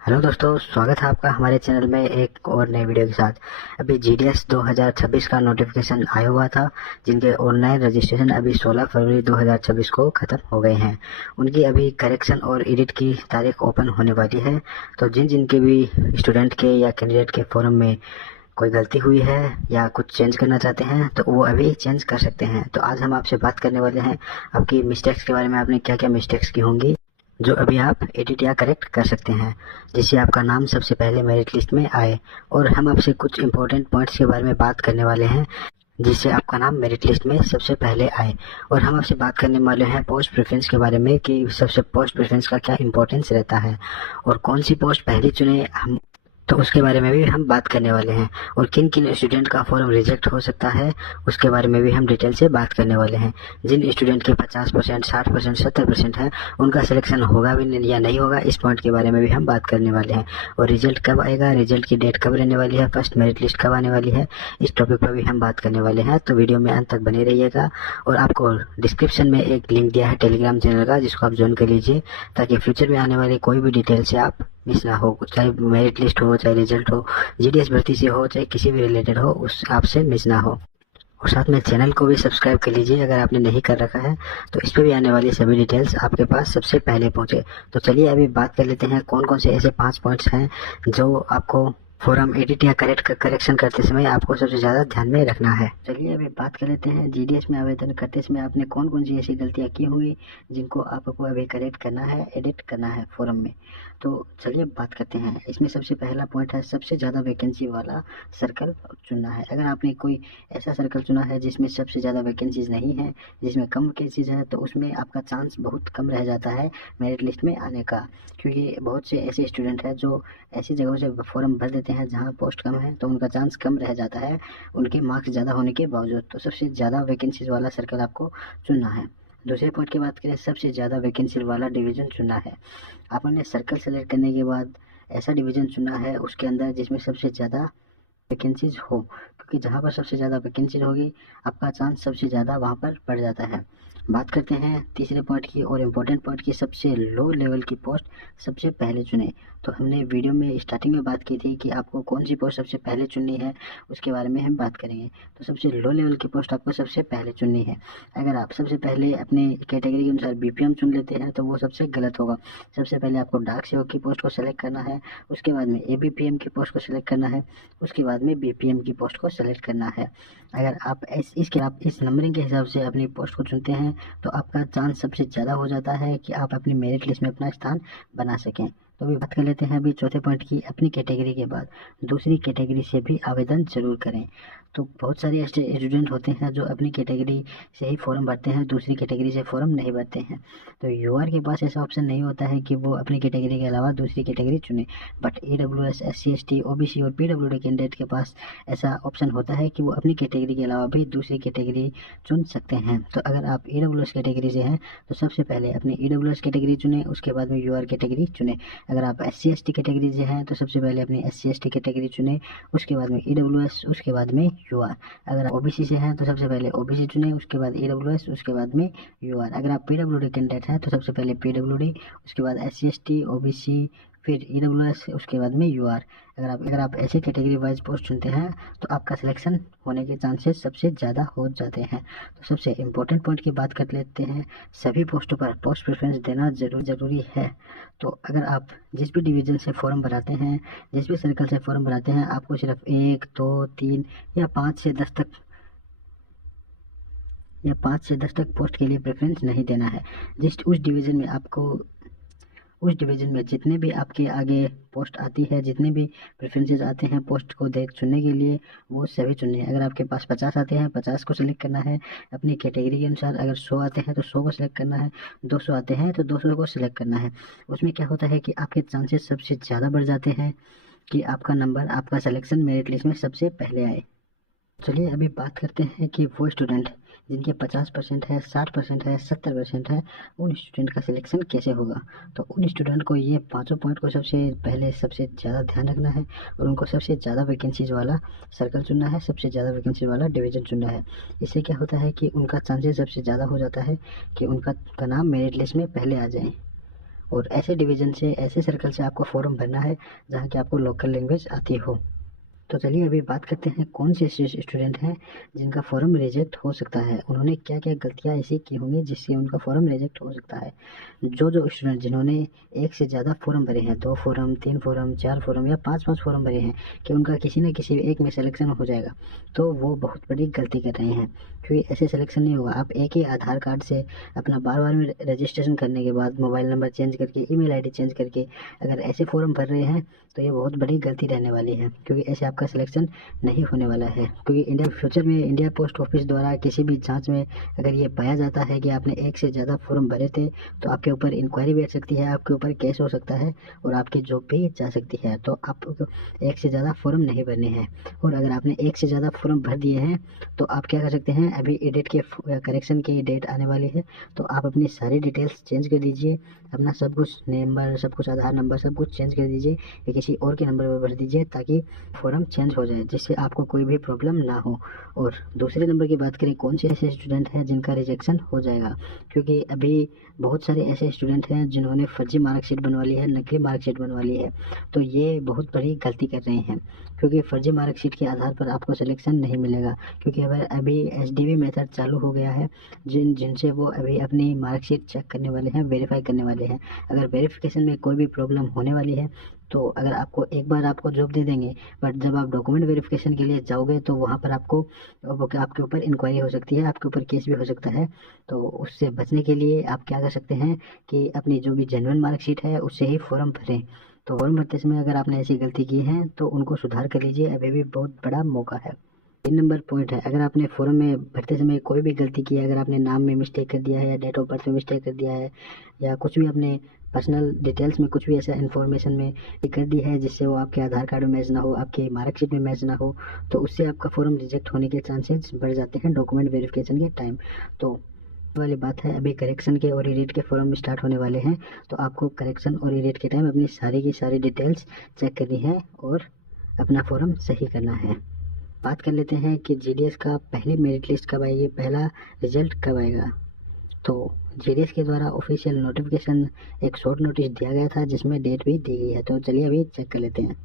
Hello दोस्तों, स्वागत है आपका हमारे चैनल में एक और नई वीडियो के साथ। अभी जीडीएस 2026 का नोटिफिकेशन आया हुआ था, जिनके ऑनलाइन रजिस्ट्रेशन अभी 16 फरवरी 2026 को ख़त्म हो गए हैं। उनकी अभी करेक्शन और एडिट की तारीख ओपन होने वाली है। तो जिन जिनके भी स्टूडेंट के या कैंडिडेट के फॉर्म में कोई गलती हुई है या कुछ चेंज करना चाहते हैं तो वो अभी चेंज कर सकते हैं। तो आज हम आपसे बात करने वाले हैं आपकी मिस्टेक्स के बारे में। आपने क्या क्या मिस्टेक्स की होंगी जो अभी आप एडिट या करेक्ट कर सकते हैं, जिससे आपका नाम सबसे पहले मेरिट लिस्ट में आए। और हम आपसे कुछ इंपॉर्टेंट पॉइंट्स के बारे में बात करने वाले हैं जिससे आपका नाम मेरिट लिस्ट में सबसे पहले आए। और हम आपसे बात करने वाले हैं पोस्ट प्रेफरेंस के बारे में कि सबसे पोस्ट प्रेफरेंस का क्या इंपॉर्टेंस रहता है और कौन सी पोस्ट पहले चुने हम, तो उसके बारे में भी हम बात करने वाले हैं। और किन किन स्टूडेंट का फॉर्म रिजेक्ट हो सकता है उसके बारे में भी हम डिटेल से बात करने वाले हैं। जिन स्टूडेंट के 50%, 60%, 70% है उनका सिलेक्शन होगा भी या नहीं होगा, इस पॉइंट के बारे में भी हम बात करने वाले हैं। और रिजल्ट कब आएगा, रिजल्ट की डेट कब रहने वाली है, फर्स्ट मेरिट लिस्ट कब आने वाली है, इस टॉपिक पर भी हम बात करने वाले हैं। तो वीडियो में अंत तक बने रहिएगा। और आपको डिस्क्रिप्शन में एक लिंक दिया है टेलीग्राम चैनल का, जिसको आप ज्वाइन कर लीजिए ताकि फ्यूचर में आने वाले कोई भी डिटेल से आप मिस ना हो। चाहे मेरिट लिस्ट हो, चाहे रिजल्ट हो, जीडीएस भर्ती से हो, चाहे किसी भी रिलेटेड हो, उस आपसे मिस ना हो। और साथ में चैनल को भी सब्सक्राइब कर लीजिए अगर आपने नहीं कर रखा है, तो इस पे भी आने वाली सभी डिटेल्स आपके पास सबसे पहले पहुंचे। तो चलिए अभी बात कर लेते हैं कौन कौन से ऐसे 5 पॉइंट्स हैं जो आपको फॉर्म एडिट या करेक्शन करते समय आपको सबसे ज़्यादा ध्यान में रखना है। चलिए अभी बात कर लेते हैं जीडीएस में आवेदन करते समय आपने कौन कौन सी ऐसी गलतियां की होंगी जिनको आपको अभी करेक्ट करना है, एडिट करना है फॉर्म में। तो चलिए बात करते हैं। इसमें सबसे पहला पॉइंट है सबसे ज़्यादा वैकेंसी वाला सर्कल चुनना है। अगर आपने कोई ऐसा सर्कल चुना है जिसमें सबसे ज़्यादा वैकेंसीज नहीं है, जिसमें कम वैकेंसीज है, तो उसमें आपका चांस बहुत कम रह जाता है मेरिट लिस्ट में आने का। क्योंकि बहुत से ऐसे स्टूडेंट हैं जो ऐसी जगहों से फॉर्म भर देते हैं जहाँ पोस्ट कम है, तो उनका चांस कम रह जाता है उनके मार्क्स ज़्यादा होने के बावजूद। तो सबसे ज़्यादा वैकेंसीज वाला सर्कल आपको चुनना है। दूसरे पॉइंट की बात करें, सबसे ज़्यादा वैकेंसी वाला डिवीज़न चुनना है। आपने सर्कल सेलेक्ट करने के बाद ऐसा डिवीज़न चुनना है उसके अंदर जिसमें सबसे ज़्यादा वैकेंसीज हो, क्योंकि जहाँ पर सबसे ज़्यादा वैकेंसीज होगी आपका चांस सबसे ज़्यादा वहाँ पर बढ़ जाता है। बात करते हैं तीसरे पॉइंट की और इम्पोर्टेंट पॉइंट की, सबसे लो लेवल की पोस्ट सबसे पहले चुने। तो हमने वीडियो में स्टार्टिंग में बात की थी कि आपको कौन सी पोस्ट सबसे पहले चुननी है, उसके बारे में हम बात करेंगे। तो सबसे लो लेवल की पोस्ट आपको सबसे पहले चुननी है। अगर आप सबसे पहले अपने कैटेगरी के अनुसार बीपीएम चुन लेते हैं तो वो सबसे गलत होगा। सबसे पहले आपको डाक सेवक की पोस्ट को सिलेक्ट करना है, उसके बाद में एबीपीएम की पोस्ट को सिलेक्ट करना है, उसके बाद में बीपीएम की पोस्ट को सिलेक्ट करना है। अगर आप इस नंबरिंग के हिसाब से अपनी पोस्ट को चुनते हैं तो आपका चांस सबसे ज़्यादा हो जाता है कि आप अपनी मेरिट लिस्ट में अपना स्थान बना सकें। तो अभी बात कर लेते हैं अभी चौथे पॉइंट की, अपनी कैटेगरी के बाद दूसरी कैटेगरी से भी आवेदन जरूर करें। तो बहुत सारे ऐसे स्टूडेंट होते हैं जो अपनी कैटेगरी से ही फॉर्म भरते हैं, दूसरी कैटेगरी से फॉर्म नहीं भरते हैं। तो यूआर के पास ऐसा ऑप्शन नहीं होता है कि वो अपनी कैटेगरी के अलावा दूसरी कैटेगरी चुने। But EWS, SC, ST, OBC और पीडब्ल्यूडी कैंडिडेट के पास ऐसा ऑप्शन होता है कि वो अपनी कैटेगरी के अलावा भी दूसरी कैटेगरी चुन सकते हैं। तो अगर आप ईडब्ल्यूएस कैटेगरी से हैं तो सबसे पहले अपनी ईडब्ल्यूएस कैटेगरी चुने, उसके बाद में यूआर कैटेगरी चुने। अगर आप एससी एसटी कैटेगरी से हैं तो सबसे पहले अपनी एससी एसटी कैटेगरी चुने, उसके बाद में ईडब्ल्यूएस, उसके बाद में यूआर। अगर आप ओबीसी से हैं तो सबसे पहले ओबीसी चुने, उसके बाद ईडब्ल्यूएस, उसके बाद में यूआर। अगर आप पीडब्ल्यूडी कैंडिडेट हैं तो सबसे पहले पीडब्ल्यूडी, उसके बाद एससी एसटी, ओबीसी, फिर ईडब्ल्यूएस, उसके बाद में यूआर। अगर आप ऐसे कैटेगरी वाइज पोस्ट चुनते हैं तो आपका सिलेक्शन होने के चांसेस सबसे ज़्यादा हो जाते हैं। तो सबसे इम्पोर्टेंट पॉइंट की बात कर लेते हैं, सभी पोस्टों पर पोस्ट प्रेफरेंस देना ज़रूरी है। तो अगर आप जिस भी डिवीज़न से फॉर्म भराते हैं, जिस भी सर्कल से फॉर्म भराते हैं, आपको सिर्फ 1, 2, 3 या 5 से 10 तक पोस्ट के लिए प्रेफरेंस नहीं देना है। उस डिवीज़न में जितने भी आपके आगे पोस्ट आती है, जितने भी प्रेफरेंसेस आते हैं पोस्ट को चुनने के लिए, वो सभी चुनने हैं। अगर आपके पास 50 आते हैं, 50 को सिलेक्ट करना है अपनी कैटेगरी के अनुसार। अगर 100 आते हैं तो 100 को सिलेक्ट करना है, 200 आते हैं तो 200 को सिलेक्ट करना है। उसमें क्या होता है कि आपके चांसेस सबसे ज़्यादा बढ़ जाते हैं कि आपका नंबर, आपका सिलेक्शन मेरिट लिस्ट में सबसे पहले आए। चलिए अभी बात करते हैं कि वो स्टूडेंट जिनके 50% है, 60% है, 70% है, उन स्टूडेंट का सिलेक्शन कैसे होगा। तो उन स्टूडेंट को ये पांचों पॉइंट को सबसे पहले सबसे ज़्यादा ध्यान रखना है और उनको सबसे ज़्यादा वैकेंसीज वाला सर्कल चुनना है, सबसे ज़्यादा वैकेंसी वाला डिवीज़न चुनना है। इससे क्या होता है कि उनका चांसेस सबसे ज़्यादा हो जाता है कि उनका नाम मेरिट लिस्ट में पहले आ जाए। और ऐसे डिवीज़न से, ऐसे सर्कल से आपको फॉर्म भरना है जहाँ की आपको लोकल लैंग्वेज आती हो। तो चलिए अभी बात करते हैं कौन से ऐसे स्टूडेंट हैं जिनका फॉर्म रिजेक्ट हो सकता है, उन्होंने क्या क्या गलतियां ऐसी की होंगी जिससे उनका फॉर्म रिजेक्ट हो सकता है। जो स्टूडेंट जिन्होंने एक से ज़्यादा फॉर्म भरे हैं, 2 फॉर्म, 3 फॉर्म, 4 फॉर्म या 5 फॉर्म भरे हैं, कि उनका किसी न किसी एक में सिलेक्शन हो जाएगा, तो वो बहुत बड़ी गलती कर रहे हैं, क्योंकि ऐसे सिलेक्शन नहीं होगा। आप एक ही आधार कार्ड से अपना बार बार में रजिस्ट्रेशन करने के बाद मोबाइल नंबर चेंज करके, ईमेल आईडी चेंज करके अगर ऐसे फॉर्म भर रहे हैं तो ये बहुत बड़ी गलती रहने वाली है, क्योंकि ऐसे आपका सिलेक्शन नहीं होने वाला है। क्योंकि इंडिया फ्यूचर में इंडिया पोस्ट ऑफिस द्वारा किसी भी जांच में अगर ये पाया जाता है कि आपने एक से ज़्यादा फॉर्म भरे थे, तो आपके ऊपर इंक्वायरी बैठ सकती है, आपके ऊपर केस हो सकता है और आपकी जॉब भी जा सकती है। तो आप एक से ज़्यादा फॉर्म नहीं भरने हैं। और अगर आपने एक से ज़्यादा फॉर्म भर दिए हैं तो आप क्या कर सकते हैं, अभी एडिट के करेक्शन की डेट आने वाली है, तो आप अपनी सारी डिटेल्स चेंज कर दीजिए, अपना सब कुछ नंबर, सब कुछ आधार नंबर, सब कुछ चेंज कर दीजिए या किसी और के नंबर पर भर दीजिए, ताकि फॉर्म चेंज हो जाए, जिससे आपको कोई भी प्रॉब्लम ना हो। और दूसरे नंबर की बात करें, कौन से ऐसे स्टूडेंट हैं जिनका रिजेक्शन हो जाएगा, क्योंकि अभी बहुत सारे ऐसे स्टूडेंट हैं जिन्होंने फर्जी मार्कशीट बनवा ली है, नकली मार्कशीट बनवा ली है, तो ये बहुत बड़ी गलती कर रहे हैं, क्योंकि फर्जी मार्कशीट के आधार पर आपको सिलेक्शन नहीं मिलेगा। क्योंकि अभी एचडीवी मेथड चालू हो गया है, जिनसे वो अभी अपनी मार्कशीट चेक करने वाले हैं, वेरीफाई करने वाले हैं। अगर वेरिफिकेशन में कोई भी प्रॉब्लम होने वाली है तो अगर आपको एक बार आपको जॉब दे देंगे, बट जब आप डॉक्यूमेंट वेरिफिकेशन के लिए जाओगे तो वहाँ पर आपको आपके ऊपर इंक्वायरी हो सकती है, आपके ऊपर केस भी हो सकता है। तो उससे बचने के लिए आप क्या कर सकते हैं कि अपनी जो भी जेन्युइन मार्कशीट है उससे ही फॉर्म भरें। तो फॉर्म भरते समय अगर आपने ऐसी गलती की है तो उनको सुधार कर लीजिए, अभी भी बहुत बड़ा मौका है। 3 नंबर पॉइंट है, अगर आपने फॉर्म में भरते समय कोई भी गलती की है, अगर आपने नाम में मिस्टेक कर दिया है या डेट ऑफ बर्थ में मिस्टेक कर दिया है या कुछ भी अपने पर्सनल डिटेल्स में कुछ भी ऐसा इन्फॉर्मेशन में कर दी है जिससे वो आपके आधार कार्ड में मैच ना हो, आपके मार्कशीट में मैच ना हो, तो उससे आपका फॉर्म रिजेक्ट होने के चांसेस बढ़ जाते हैं डॉक्यूमेंट वेरिफिकेशन के टाइम। तो वाली बात है, अभी करेक्शन के और एडिट के फॉर्म स्टार्ट होने वाले हैं, तो आपको करेक्शन और एडिट के टाइम अपनी सारी की सारी डिटेल्स चेक करनी है और अपना फॉर्म सही करना है। बात कर लेते हैं कि जीडीएस का पहली मेरिट लिस्ट कब आएगी, पहला रिजल्ट कब आएगा। तो जीडीएस के द्वारा ऑफिशियल नोटिफिकेशन एक शॉर्ट नोटिस दिया गया था जिसमें डेट भी दी गई है, तो चलिए अभी चेक कर लेते हैं।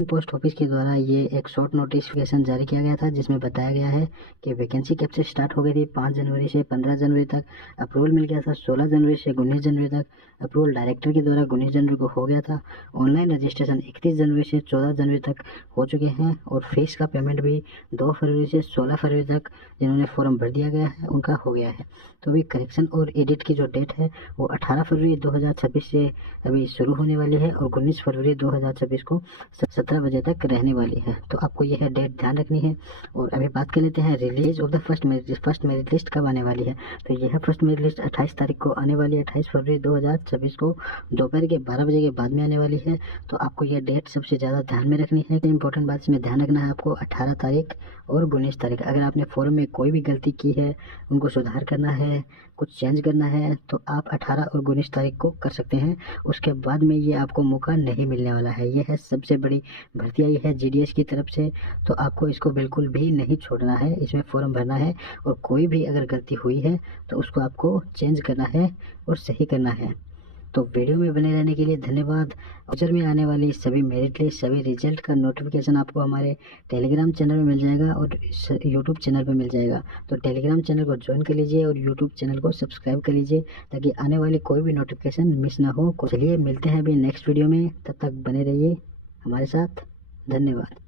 पोस्ट ऑफिस के द्वारा ये एक शॉर्ट नोटिफिकेशन जारी किया गया था जिसमें बताया गया है कि वैकेंसी कब से स्टार्ट हो गई थी, 5 जनवरी से 15 जनवरी तक, अप्रूवल मिल गया था 16 जनवरी से 19 जनवरी तक, अप्रूवल डायरेक्टर के द्वारा 19 जनवरी को हो गया था, ऑनलाइन रजिस्ट्रेशन 31 जनवरी से 14 जनवरी तक हो चुके हैं और फीस का पेमेंट भी 2 फरवरी से 16 फरवरी तक जिन्होंने फॉर्म भर दिया गया है उनका हो गया है। तो अभी करेक्शन और एडिट की जो डेट है वो 18 फरवरी 2026 से अभी शुरू होने वाली है और 19 फरवरी 2026 को 17 बजे तक रहने वाली है। तो आपको यह डेट ध्यान रखनी है। और अभी बात कर लेते हैं release of the first merit list कब आने वाली है। तो यह फर्स्ट मेरिट लिस्ट 28 तारीख को आने वाली है, 28 फरवरी 2026 को दोपहर के 12 बजे के बाद में आने वाली है। तो आपको यह डेट सबसे ज़्यादा ध्यान में रखनी है। इंपॉर्टेंट बात इसमें ध्यान रखना है आपको 18 तारीख और 19 तारीख। अगर आपने फॉर्म में कोई भी गलती की है, उनको सुधार करना है, कुछ चेंज करना है, तो आप 18 और 19 तारीख को कर सकते हैं। उसके बाद में ये आपको मौका नहीं मिलने वाला है। यह है सबसे बड़ी भर्ती आई है जीडीएस की तरफ से, तो आपको इसको बिल्कुल भी नहीं छोड़ना है, इसमें फॉर्म भरना है और कोई भी अगर गलती हुई है तो उसको आपको चेंज करना है और सही करना है। तो वीडियो में बने रहने के लिए धन्यवाद। फ्यूचर में आने वाली सभी मेरिट लिस्ट, सभी रिजल्ट का नोटिफिकेशन आपको हमारे टेलीग्राम चैनल में मिल जाएगा और यूट्यूब चैनल पे मिल जाएगा। तो टेलीग्राम चैनल को ज्वाइन कर लीजिए और यूट्यूब चैनल को सब्सक्राइब कर लीजिए ताकि आने वाली कोई भी नोटिफिकेशन मिस ना हो। चलिए मिलते हैं अभी नेक्स्ट वीडियो में, तब तक बने रहिए हमारे साथ। धन्यवाद।